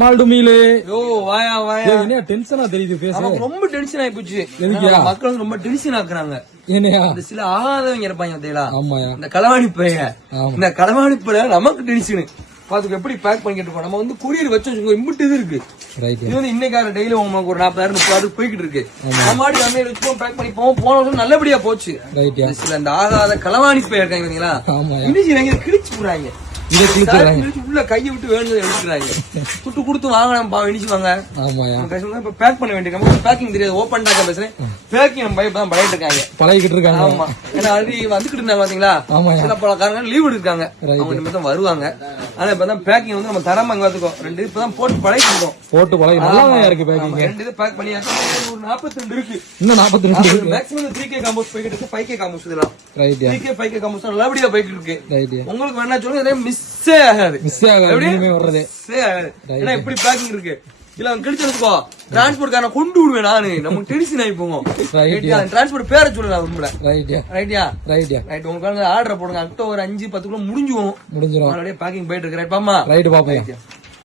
டமால் டுமீலு. யோ வாயா வாயா. என்ன டென்ஷனா தெரியுது பேச. நமக்கு ரொம்ப டென்ஷன் ஆயி போச்சு. மக்கள் வந்து ரொம்ப டென்ஷன் ஆக்குறாங்க. என்னையா இந்த சில ஆகாதவங்க இருப்பாங்க பாத்தீங்களா? ஆமாயா. இந்த களவாணி பையன். இந்த களவாணி பையன் நமக்கு டென்ஷன். பாத்துக்கு எப்படி பேக் பண்ணிட்டு இருக்கோம். நம்ம வந்து குரியர் வச்சு இம்பிட்டு இது இருக்கு. இது வந்து இன்னைக்கு டெய்லி உங்களுக்கு ஒரு 40,000 30,000 போய்கிட்டு இருக்கு. மாடி அம்மையை வச்சுப்போம் பேக் பண்ணி போன வருஷம் நல்லபடியா போச்சு. சில இந்த ஆகாத களவாணி பையன் இருக்காங்க பாத்தீங்களா? இன்னைக்கு கிழிச்சு போறாங்க. உள்ள கையை விட்டு வேணும்னு எடுத்துறாங்க. துட்டு கொடுத்து வாங்கினா இனிச்சுவாங்க. இப்ப பேக் பண்ண வேண்டிய பேக்கிங் தெரியாது. ஓபன் டாக்கா பேசுறேன். பேக்கிங் நம்ம தான் பழகிட்டு இருக்காங்க. பழகிட்டு இருக்காங்க. ஆமா. ஏன்னா அது வந்துகிட்டு இருந்தாங்க பாத்தீங்களா? சில பல காரங்க லீவ் எடுக்காங்க. அவங்க இனிமே தான் வருவாங்க. ஆனா இப்பதான் பேக்கிங் வந்து நம்ம தரமா இங்க வந்துக்கோ. 2 இப்பதான் போட்டு பழகிட்டு இருக்கோம். போட்டு பழகி நல்லா இருக்கு பேக்கிங். 2 இது பேக் பண்ணி ஒரு 42 இருக்கு. இன்னும் 42 இருக்கு. மேக்ஸிமம் 3K காம்போஸ் போயிட்டு இருக்கு. 5K காம்போஸ் இதெல்லாம். ரைட். 3K 5K காம்போஸ் நல்லபடியா போயிட்டு இருக்கு. ரைட். உங்களுக்கு வேணா சொல்லுங்க. இதே மிஸ்ஸே ஆகாது. மிஸ்ஸே ஆகாது. எப்படியுமே வர்றது. மிஸ்ஸே ஆகாது. ஏன்னா இப்படி பேக்கிங் இருக்கு. இல்ல கிழிச்சிருக்கோ. டிரான்ஸ்போர்ட் காரனை கொண்டு விடுவேன் நானு. நமக்கு டென்ஷன் ஆகி போகும். டிரான்ஸ்போர்ட் பேரை சொல்லு நான் விரும்பல. ரைட்டியா ரைட். உங்களுக்கு ஆர்டர் போடுங்க. அக்டோபர் 5-10 முடிஞ்சுவோம். முடிஞ்சிடும். பேக்கிங் போயிட்டு இருக்கு. ரைட் பாமா. ரைட் பாப்பா.